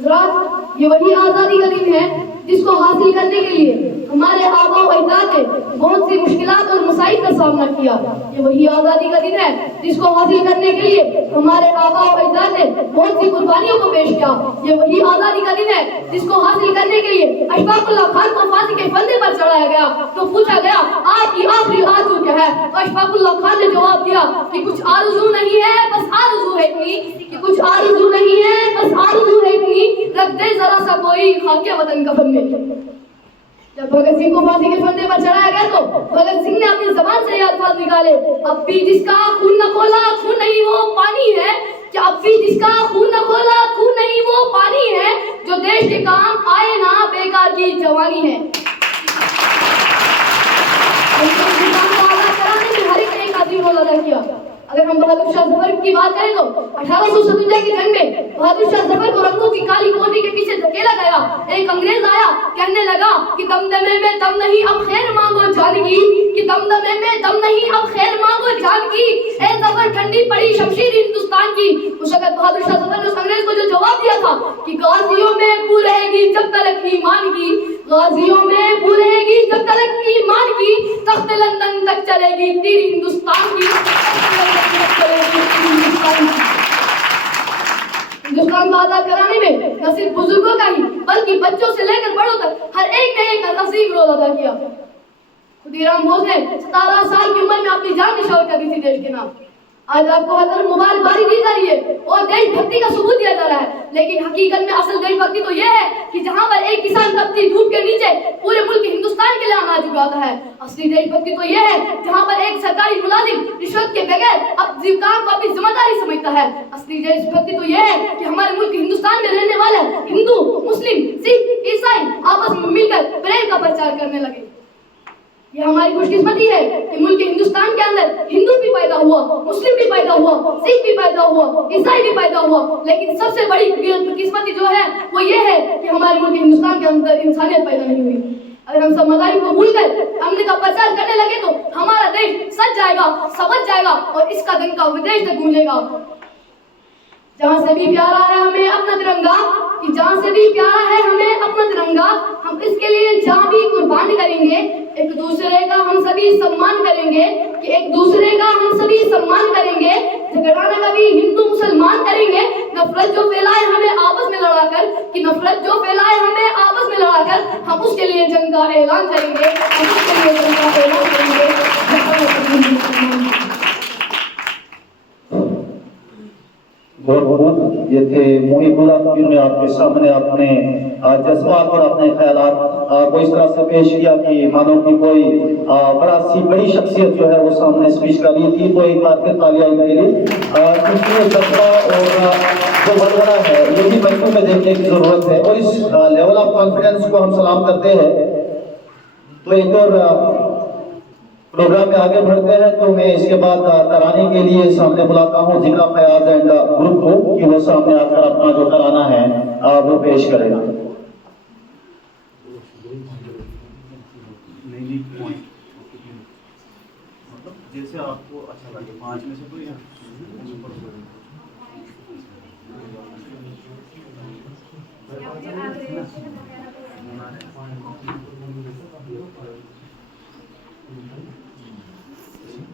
हज़रात, ये वही आज़ादी का दिन है जिसको हासिल करने के लिए हमारे आबा व अजदाद ने बहुत सी मुश्किलात और मुसाइब का सामना किया। ये वही आज़ादी का दिन है जिसको हासिल करने के लिए हमारे आबा व अजदाद ने बहुत सी कुर्बानियों को पेश किया। ये वही आज़ादी का दिन है जिसको हासिल करने के लिए अशफाकुल्लाह खान को फांसी के फंदे पर चढ़ाया गया। तो पूछा गया, आपकी आखिरी आरज़ू क्या है? तो अशफाकुल्लाह खान ने जवाब दिया कि कुछ आरज़ू नहीं है, बस आरज़ू है इतनी, कि कुछ आरज़ू नहीं है, बस आरज़ू है इतनी, रख दे जरा सा कोई खाके वतन कफन में। जब भगत सिंह को फांसी के फंदे पर चढ़ाया गया तो भगत सिंह ने अपनी जबान से ये अल्फाज निकाले, अब भी जिसका खून न खोला खून नहीं वो पानी है, कि अब भी जिसका खून न खोला खून नहीं वो पानी है, जो देश के काम आए ना बेकार की जवानी है। हर एक ने एक अजीम रोल अदा किया। अगर हम बहादुर शाह जफर की बात करें तो 1857 की जंग में बहादुर शाह जफर को रंगों की काली कोठी के पीछे धकेला गया। एक अंग्रेज आया, कहने लगा कि दमदमे में दम नहीं अब खैर मांगो जान की, कि दमदमे में दम नहीं अब खैर मांगो जान की, ए जफर ठंडी पड़ी शमशीर हिंदुस्तान की। उस वक्त बहादुर शाह जफर ने उस अंग्रेज को जो जवाब दिया था कि गाजियों में बू रहेगी जब तक ईमान की, गाजियों में बू रहेगी जब तक ईमान की, तख्त लंदन तक चलेगी तीर हिंदुस्तान की। हिंदुस्तान को आजाद कराने में न सिर्फ बुजुर्गों का ही बल्कि बच्चों से लेकर बड़ों तक हर एक ने एक अजीम रोल अदा किया। खुदीराम बोस ने 17 साल की उम्र में अपनी जान निछावर कर दी थी देश के नाम। आज आपको हर मुबारकबादी दी जा रही है और देशभक्ति का सबूत दिया जा रहा है, लेकिन हकीकत में असल देशभक्ति तो यह है कि जहां पर एक किसान तपती धूप के नीचे पूरे मुल्क हिंदुस्तान के लिए अनाज उगाता है। असली देशभक्ति तो यह है जहां पर एक सरकारी मुलाजिम रिश्वत के बगैर अपने काम को अपनी जिम्मेदारी समझता है। असली देशभक्ति तो यह है कि हमारे मुल्क हिंदुस्तान में रहने वाले हिंदू, मुस्लिम, सिख, ईसाई आपस में मिलकर प्रेम का प्रचार करने लगे। ये हमारी खुशकिस्मती है कि मुल्क हिंदुस्तान के अंदर हिंदू भी पैदा हुआ, मुस्लिम भी पैदा हुआ, सिख भी पैदा हुआ, ईसाई भी पैदा हुआ, लेकिन सबसे बड़ी किस्मती जो है वो ये है कि हमारे मुल्क हिंदुस्तान के अंदर इंसानियत पैदा नहीं हुई। अगर हम सब मज़ाहिब को भूलकर अमन का प्रचार करने लगे तो हमारा देश सज जाएगा, समझ जाएगा और इसका डंका विदेश तक गूंजेगा। जहाँ से भी प्यारा है हमें अपना तिरंगा, कि जहाँ से भी प्यारा है हमें अपना तिरंगा, हम इसके लिए जहाँ भी कुर्बान करेंगे, एक दूसरे का हम सभी सम्मान करेंगे, कि एक दूसरे का हम सभी सम्मान करेंगे, झगड़ा न कभी हिंदू मुसलमान करेंगे, नफरत जो फैलाए हमें आपस में लड़ाकर, कि नफरत जो फैलाए हमें आपस में लड़ाकर, हम उसके लिए जंग का ऐलान करेंगे, हम उसके लिए जंग का ऐलान करेंगे। बहुत ये थे मुहिबुल्लाह ने आपके सामने अपने जज्बात और अपने ख्यालात को इस तरह से पेश किया कि मानो कि कोई बड़ी शख्सियत जो है वो सामने स्पीच कर रही थी। तो एक बार फिर तालियां इनके लिए, क्योंकि जज्बा और जो बलवड़ा है ये भी बच्चों में देखने की जरूरत है और इस लेवल ऑफ कॉन्फिडेंस को हम सलाम करते हैं। तो एक और प्रोग्राम में आगे बढ़ते हैं तो मैं इसके बाद तराने के लिए सामने बुलाता हूँ जिक्र फयाज एंड ग्रुप को कि वो सामने आकर अपना जो तराना है वो पेश करेगा। जैसे आपको अच्छा लगे 5 में से कोई है।